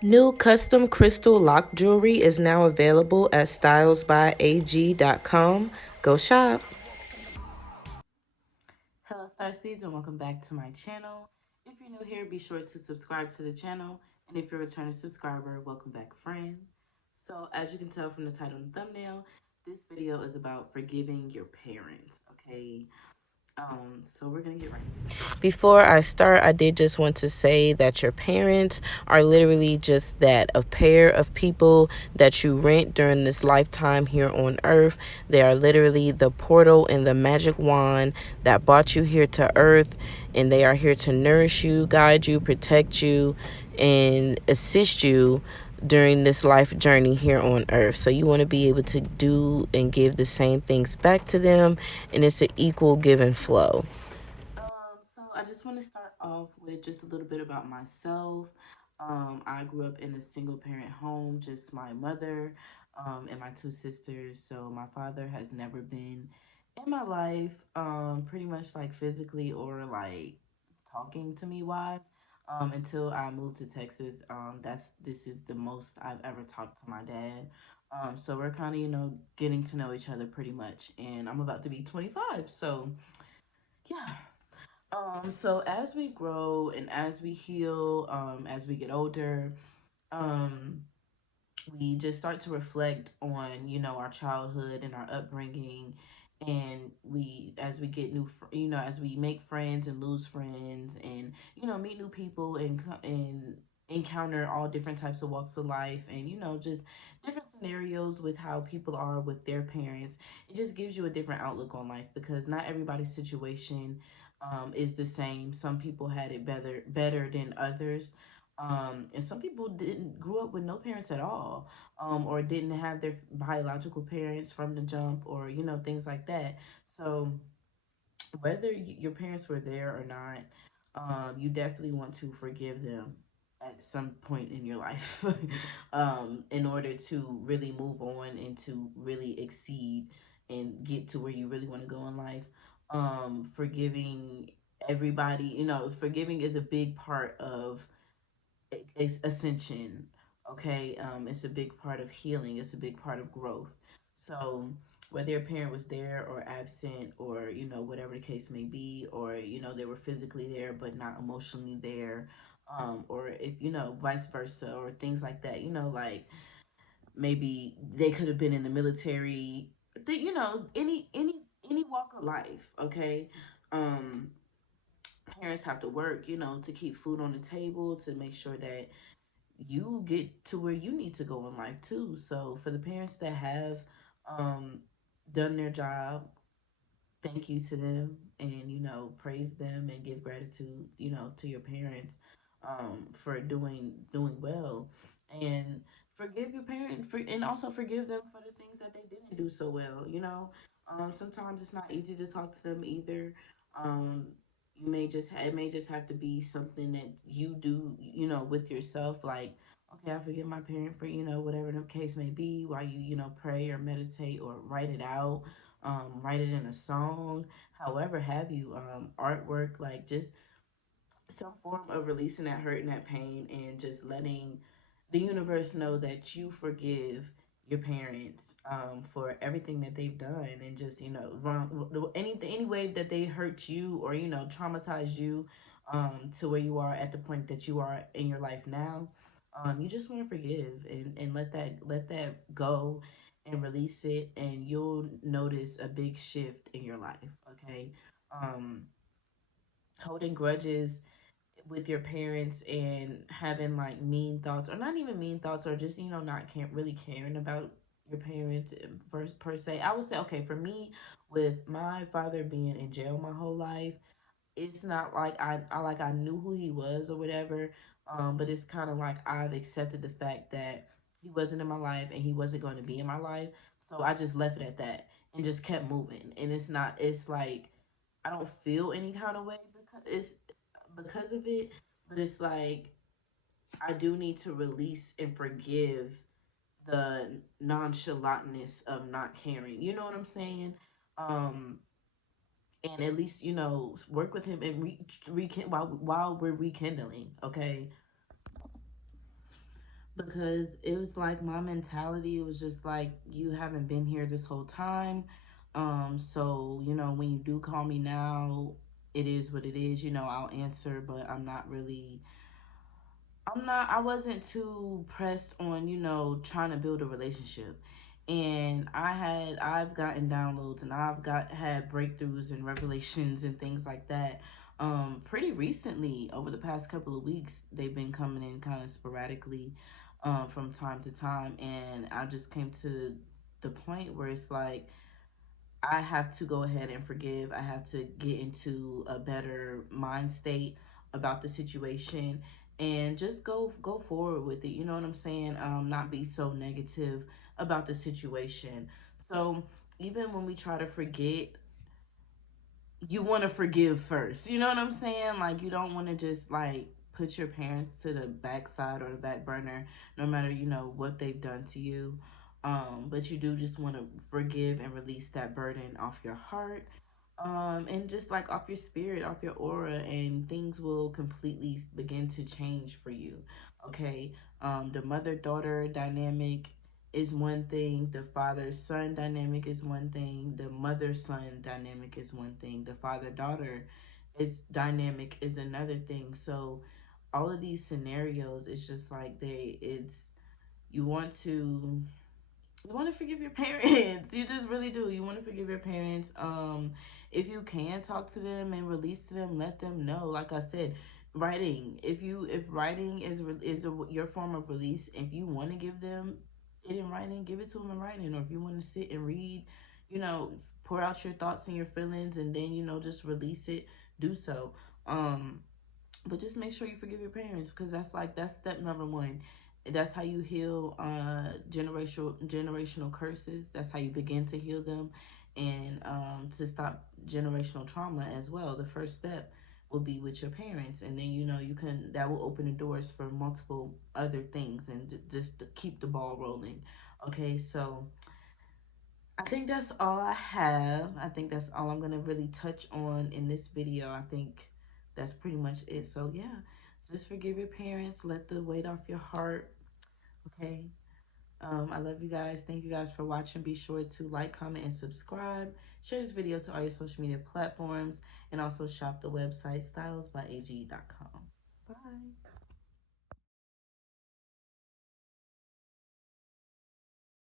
New custom crystal lock jewelry is now available at stylesbyag.com. Go shop. Hello, Star Seeds, and welcome back to my channel. If you're new here, be sure to subscribe to the channel. And if you're a returning subscriber, welcome back, friend. So, as you can tell from the title and thumbnail, this video is about forgiving your parents, okay? So we're gonna get right into it. Before I start, I did just want to say that your parents are literally just that, a pair of people that you rent during this lifetime here on earth. They are literally the portal and the magic wand that brought you here to earth, and they are here to nourish you, guide you, protect you, and assist you during this life journey here on earth. So you want to be able to do and give the same things back to them, and it's an equal give and flow. So I just want to start off with just a little bit about myself. I grew up in a single parent home, just my mother, and my two sisters. So my father has never been in my life, pretty much like physically or like talking to me wise. Until I moved to Texas. This is the most I've ever talked to my dad. So we're kind of, getting to know each other pretty much. And I'm about to be 25. So yeah. So as we grow and as we heal, as we get older, um, we just start to reflect on, our childhood and our upbringing. And as we get as we make friends and lose friends and, meet new people and encounter all different types of walks of life and, just different scenarios with how people are with their parents, it just gives you a different outlook on life because not everybody's situation is the same. Some people had it better than others. And some people didn't grew up with no parents at all, or didn't have their biological parents from the jump, or things like that. So whether your parents were there or not, you definitely want to forgive them at some point in your life, in order to really move on and to really exceed and get to where you really want to go in life. Forgiving everybody, forgiving is a big part of ascension. Okay, it's a big part of healing. It's a big part of growth. So whether your parent was there or absent, or whatever the case may be, or they were physically there but not emotionally there, or if vice versa, or things like that. Like maybe they could have been in the military. Any walk of life. Okay. Um, Parents have to work, to keep food on the table, to make sure that you get to where you need to go in life too. So for the parents that have um done their job, thank you to them, and praise them and give gratitude, to your parents for doing well, and forgive your parents for, and also forgive them for the things that they didn't do so well. Sometimes it's not easy to talk to them either. um it may just have to be something that you do, with yourself, like, okay, I forgive my parent for, whatever the case may be, while you, pray or meditate or write it out, write it in a song, however have you, artwork, like just some form of releasing that hurt and that pain, and just letting the universe know that you forgive your parents, for everything that they've done, and just, wrong, any way that they hurt you, or traumatized you, to where you are at the point that you are in your life now. You just want to forgive, and let that go, and release it, and you'll notice a big shift in your life. Okay. um Holding grudges with your parents and having like mean thoughts, or not even mean thoughts, or just, not really caring about your parents first per se, I would say, okay, for me, with my father being in jail my whole life, it's not like I knew who he was or whatever. But it's kind of like I've accepted the fact that he wasn't in my life and he wasn't going to be in my life. So I just left it at that and just kept moving. And it's like I don't feel any kind of way because of it, but it's like I do need to release and forgive the nonchalantness of not caring. You know what I'm saying? Um, and at least, work with him and while we're rekindling. Okay. because it was like my mentality was just like, you haven't been here this whole time. So, when you do call me now, it is what it is. I'll answer, but I wasn't too pressed on, trying to build a relationship. And I've gotten downloads, and had breakthroughs and revelations and things like that. Pretty recently, over the past couple of weeks, they've been coming in kind of sporadically, from time to time. And I just came to the point where it's like, I have to go ahead and forgive. I have to get into a better mind state about the situation and just go forward with it. You know what I'm saying? Not be so negative about the situation. So even when we try to forget, you want to forgive first. You know what I'm saying? Like, you don't want to just like put your parents to the backside or the back burner, no matter what they've done to you. But you do just want to forgive and release that burden off your heart, and just like off your spirit, off your aura, and things will completely begin to change for you. Okay. The mother daughter dynamic is one thing, the father son dynamic is one thing, the mother son dynamic is one thing, the father daughter is dynamic is another thing. So all of these scenarios, it's just like you want to forgive your parents. You just really do. You want to forgive your parents. If you can talk to them and release to them, let them know. Like I said, writing. If writing your form of release, if you want to give them it in writing, give it to them in writing. Or if you want to sit and read, you know, pour out your thoughts and your feelings, and then just release it. Do so. But just make sure you forgive your parents, because that's step number one. That's how you heal generational curses. That's how you begin to heal them, and to stop generational trauma as well. The first step will be with your parents, and then that will open the doors for multiple other things, and just to keep the ball rolling. Okay, so I think that's all I have. I think that's all I'm gonna really touch on in this video. I think that's pretty much it. So yeah, just forgive your parents. Let the weight off your heart. Okay. I love you guys. Thank you guys for watching. Be sure to like, comment, and subscribe. Share this video to all your social media platforms, and also shop the website stylesbyag.com. Bye.